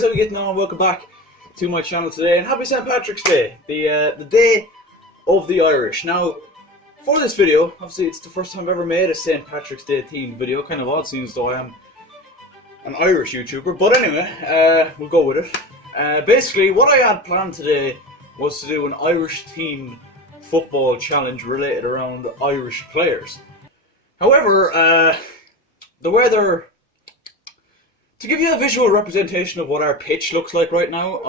guys, how are you getting on? Welcome back to my channel today, and happy St. Patrick's Day, the day of the Irish. Now, for this video, obviously it's the first time I've ever made a St. Patrick's Day themed video. Kind of odd, seeing as though I am an Irish YouTuber, but anyway, we'll go with it. Basically, what I had planned today was to do an Irish themed football challenge related around Irish players. However, the weather. To give you a visual representation of what our pitch looks like right now,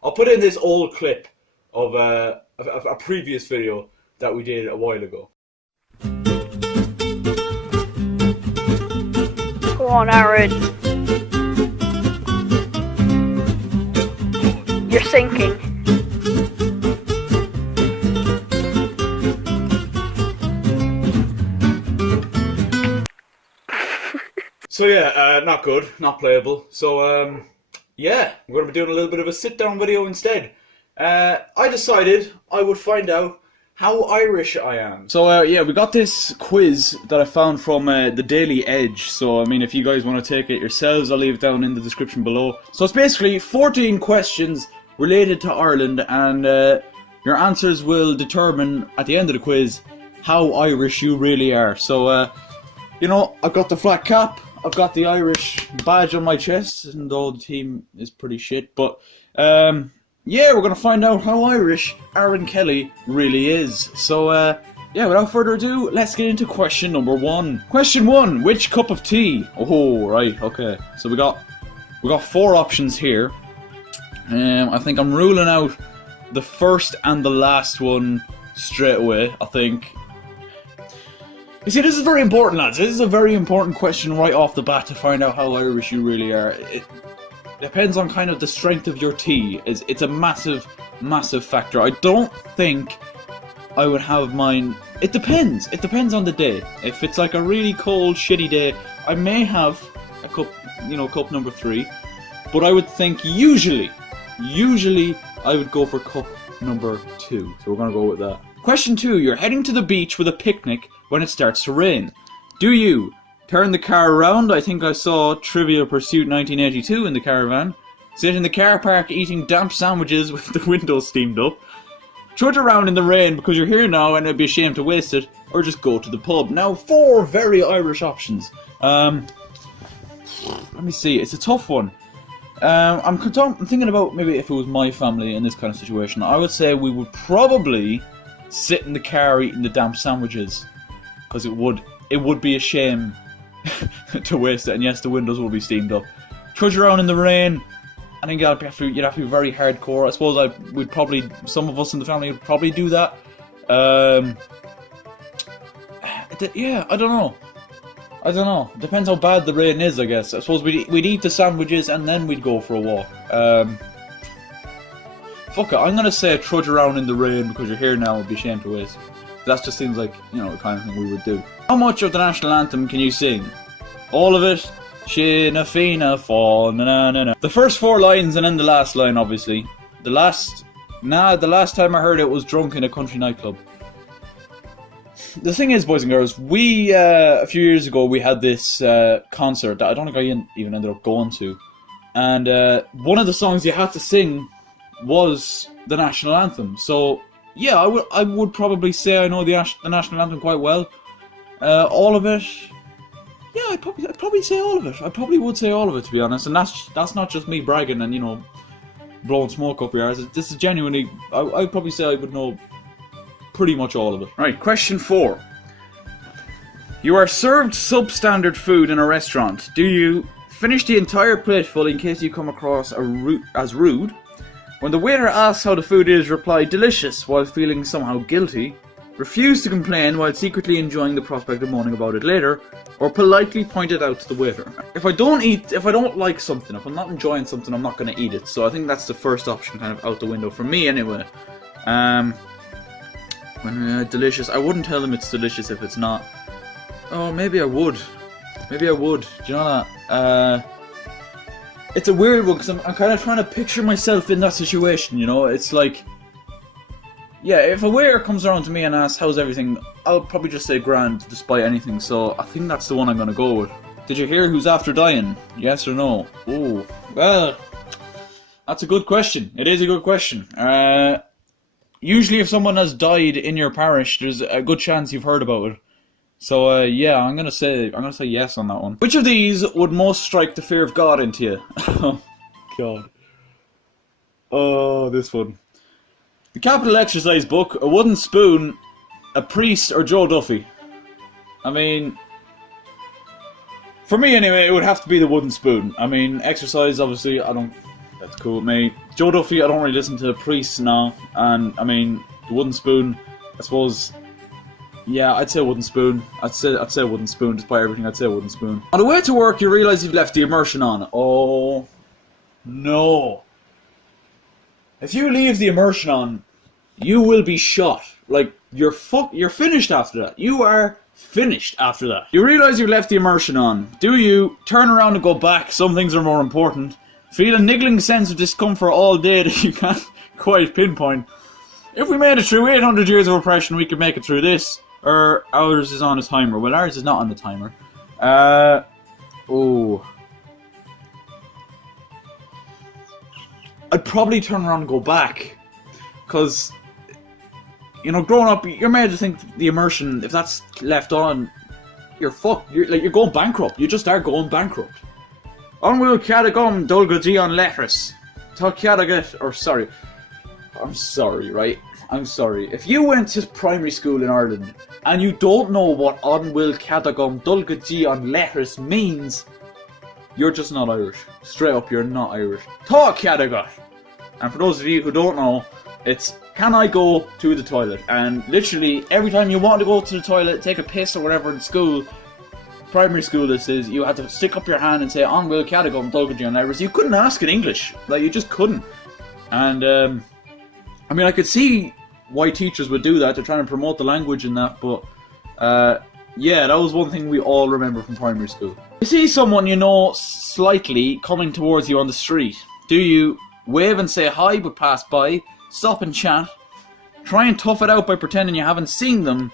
I'll put in this old clip of a previous video that we did a while ago. Go on, Aaron. You're sinking. So yeah, not good, not playable. So yeah, we're going to be doing a little bit of a sit-down video instead. I decided I would find out how Irish I am. So yeah, we got this quiz that I found from the Daily Edge. So I mean, if you guys want to take it yourselves, I'll leave it down in the description below. So it's basically 14 questions related to Ireland, and your answers will determine at the end of the quiz how Irish you really are. So you know, I've got the flat cap. I've got the Irish badge on my chest, and though the team is pretty shit, but yeah, we're gonna find out how Irish Aaron Kelly really is. So yeah, without further ado, let's get into question number 1. Question 1: which cup of tea? Oh, right, okay. So we got 4 options here. I think I'm ruling out the first and the last one straight away. I think. You see, this is very important, lads. This is a very important question right off the bat to find out how Irish you really are. It depends on kind of the strength of your tea. It's a massive, massive factor. I don't think I would have mine. It depends. It depends on the day. If it's like a really cold, shitty day, I may have a cup, you know, cup number 3. But I would think usually I would go for cup number 2. So we're gonna go with that. Question 2: you're heading to the beach with a picnic when it starts to rain. Do you turn the car around? I think I saw Trivial Pursuit 1982 in the caravan. Sit in the car park eating damp sandwiches with the windows steamed up. Trudge around in the rain because you're here now and it'd be a shame to waste it. Or just go to the pub. Now, 4 very Irish options. Let me see, it's a tough one. I'm thinking about maybe if it was my family in this kind of situation. I would say we would probably sit in the car eating the damp sandwiches, because it would be a shame to waste it, and yes, the windows will be steamed up. Trudge around in the rain, I think you'd have to be very hardcore. I suppose some of us in the family would probably do that. Yeah, I don't know. Depends how bad the rain is, I guess. I suppose we'd eat the sandwiches and then we'd go for a walk. Fuck it, I'm gonna say trudge around in the rain because you're here now, it'd be a shame to waste. That just seems like, you know, the kind of thing we would do. How much of the national anthem can you sing? All of it? Shinna Fina Fall, na na na na. The first 4 lines and then the last line, obviously. The last time I heard it was drunk in a country nightclub. The thing is, boys and girls, we, a few years ago, we had this concert that I don't think I even ended up going to. And one of the songs you had to sing was the national anthem. So yeah, I would probably say I know the national anthem quite well. All of it, yeah, I'd probably say all of it. I probably would say all of it, to be honest. And that's not just me bragging and, you know, blowing smoke up your arse. This is genuinely, I'd probably say I would know pretty much all of it. Right, question 4. You are served substandard food in a restaurant. Do you finish the entire plate full in case you come across as rude? When the waiter asks how the food is, reply delicious while feeling somehow guilty. Refuse to complain while secretly enjoying the prospect of moaning about it later, or politely point it out to the waiter. If I don't like something, if I'm not enjoying something, I'm not going to eat it. So I think that's the first option kind of out the window for me anyway. When delicious, I wouldn't tell them it's delicious if it's not. Oh, maybe I would. Maybe I would. Do you know that? It's a weird one because I'm kind of trying to picture myself in that situation, you know? It's like, yeah, if a waiter comes around to me and asks, how's everything, I'll probably just say grand despite anything, so I think that's the one I'm going to go with. Did you hear who's after dying? Yes or no? Oh, well, That's a good question. It is a good question. Usually if someone has died in your parish, there's a good chance you've heard about it. So, yeah, I'm gonna say yes on that one. Which of these would most strike the fear of God into you? Oh, God. Oh, this one. The Capital Exercise book, a wooden spoon, a priest, or Joe Duffy? I mean, for me anyway, it would have to be the wooden spoon. I mean, exercise, obviously, that's cool with me. Joe Duffy, I don't really listen to priests now. And, I mean, the wooden spoon, I suppose, yeah, I'd say wooden spoon. I'd say wooden spoon, despite everything, I'd say wooden spoon. On the way to work, you realise you've left the immersion on. Oh, no. If you leave the immersion on, you will be shot. Like, you're finished after that. You are finished after that. You realise you've left the immersion on. Do you turn around and go back? Some things are more important. Feel a niggling sense of discomfort all day that you can't quite pinpoint. If we made it through 800 years of oppression, we could make it through this. Or ours is on a timer. Well, ours is not on the timer. I'd probably turn around and go back. Because, you know, growing up, you're made to think the immersion, if that's left on, you're fucked. You're going bankrupt. You just are going bankrupt. Unwill Cadagum Dulgaji on Letras. I'm sorry, right? I'm sorry. If you went to primary school in Ireland and you don't know what Unwill Cadagum Dulgaji on Letras means, you're just not Irish. Straight up, you're not Irish. Tá Cadagat. And for those of you who don't know, it's can I go to the toilet? And literally, every time you want to go to the toilet, take a piss or whatever in school, primary school this is, you had to stick up your hand and say, Unwill Cadagum Dulgaji on Letras. You couldn't ask in English. Like, you just couldn't. And, I mean, I could see why teachers would do that. They're trying to promote the language and that, but, yeah, that was one thing we all remember from primary school. You see someone you know slightly coming towards you on the street. Do you wave and say hi but pass by, stop and chat, try and tough it out by pretending you haven't seen them,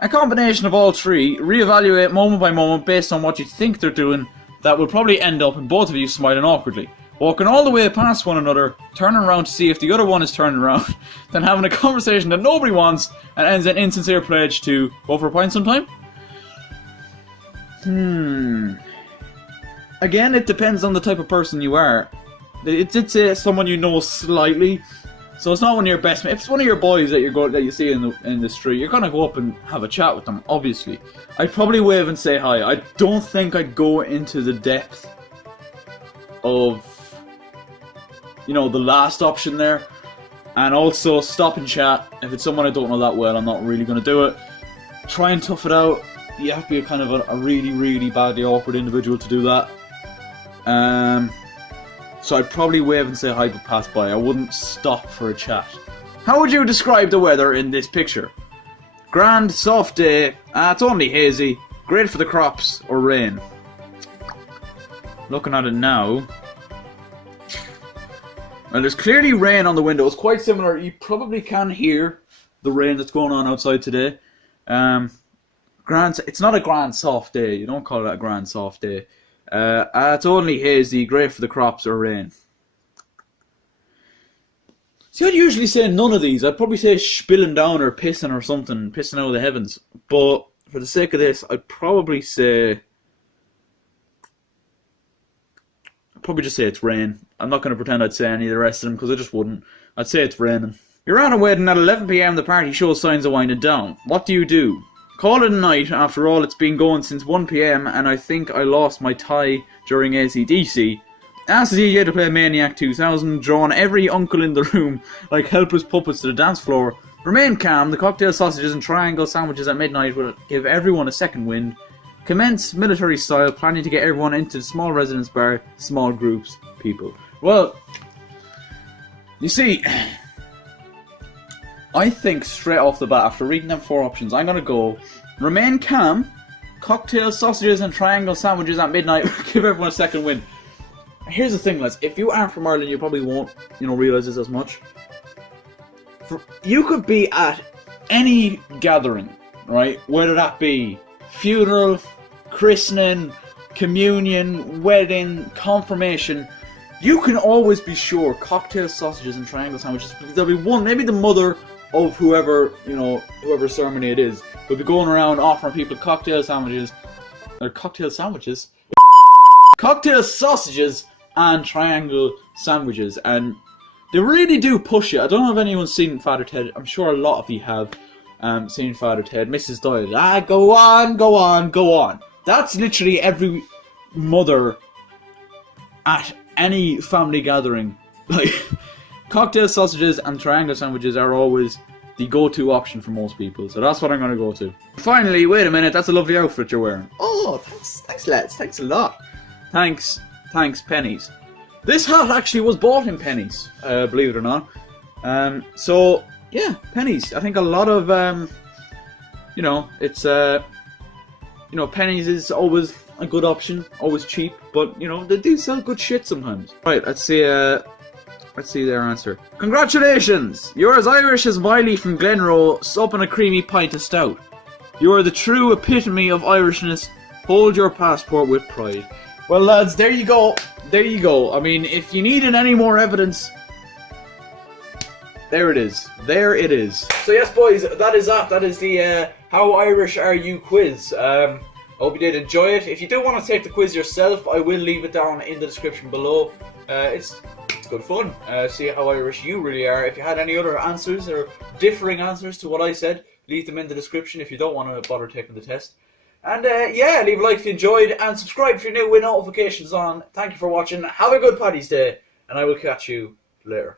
a combination of all three, reevaluate moment by moment based on what you think they're doing, that will probably end up in both of you smiling awkwardly. Walking all the way past one another, turning around to see if the other one is turning around, then having a conversation that nobody wants and ends in insincere pledge to go for a pint sometime? Again, it depends on the type of person you are. It did say someone you know slightly, so it's not one of your best mates. If it's one of your boys that you see in the street, you're gonna go up and have a chat with them. Obviously, I'd probably wave and say hi. I don't think I'd go into the depth of, you know, the last option there, and also stop and chat. If it's someone I don't know that well, I'm not really gonna do it. Try and tough it out. You have to be a really, really badly awkward individual to do that. So I'd probably wave and say hi but pass by. I wouldn't stop for a chat. How would you describe the weather in this picture? Grand, soft day, it's only hazy, great for the crops, or rain? Looking at it now, well, there's clearly rain on the window. It's quite similar. You probably can hear the rain that's going on outside today. It's not a grand soft day. You don't call it a grand soft day. It's only hazy, great for the crops, or rain. See, I'd usually say none of these. I'd probably say spilling down or pissing or something, pissing out of the heavens. But for the sake of this, I'd probably just say it's rain. I'm not going to pretend I'd say any of the rest of them because I just wouldn't. I'd say it's raining. You're at a wedding at 11 PM. The party shows signs of winding down. What do? Call it a night. After all, it's been going since 1 PM and I think I lost my tie during AC/DC. Ask the DJ to play Maniac 2000, drawing every uncle in the room like helpless puppets to the dance floor. Remain calm. The cocktail sausages and triangle sandwiches at midnight will give everyone a second wind. Commence military style, planning to get everyone into the small residence bar, small groups, people. Well, you see, I think straight off the bat, after reading them 4 options, I'm going to go remain calm, cocktail sausages and triangle sandwiches at midnight will give everyone a second wind. Here's the thing, lads. If you aren't from Ireland, you probably won't, realise this as much. You could be at any gathering, right? Whether that be funeral, christening, communion, wedding, confirmation. you can always be sure cocktail sausages and triangle sandwiches, because there'll be one, maybe the mother of whoever, you know, whoever ceremony it is, will be going around offering people cocktail sausages and triangle sandwiches, and they really do push it. I don't know if anyone's seen Father Ted. I'm sure a lot of you have seen Father Ted. Mrs. Doyle, go on, go on, go on. That's literally every mother at any family gathering. Like, cocktail sausages and triangle sandwiches are always the go-to option for most people, so that's what I'm going to go to. Finally, wait a minute, that's a lovely outfit you're wearing. Oh, thanks lads, thanks a lot. Thanks Pennies. This hat actually was bought in Pennies, believe it or not. So, yeah, Pennies. I think a lot of, you know, it's, you know, Pennies is always a good option, always cheap, but, you know, they do sell good shit sometimes. Right, let's see their answer. Congratulations! You're as Irish as Miley from Glenroe, supping a creamy pint of stout. You are the true epitome of Irishness. Hold your passport with pride. Well, lads, there you go. There you go. I mean, if you needed any more evidence, there it is. There it is. So yes, boys, that is that. That is the How Irish Are You quiz. I hope you did enjoy it. If you do want to take the quiz yourself, I will leave it down in the description below. It's good fun. See how Irish you really are. If you had any other answers or differing answers to what I said, leave them in the description if you don't want to bother taking the test. And yeah, leave a like if you enjoyed, and subscribe if you're new with notifications on. Thank you for watching. Have a good Paddy's Day, and I will catch you later.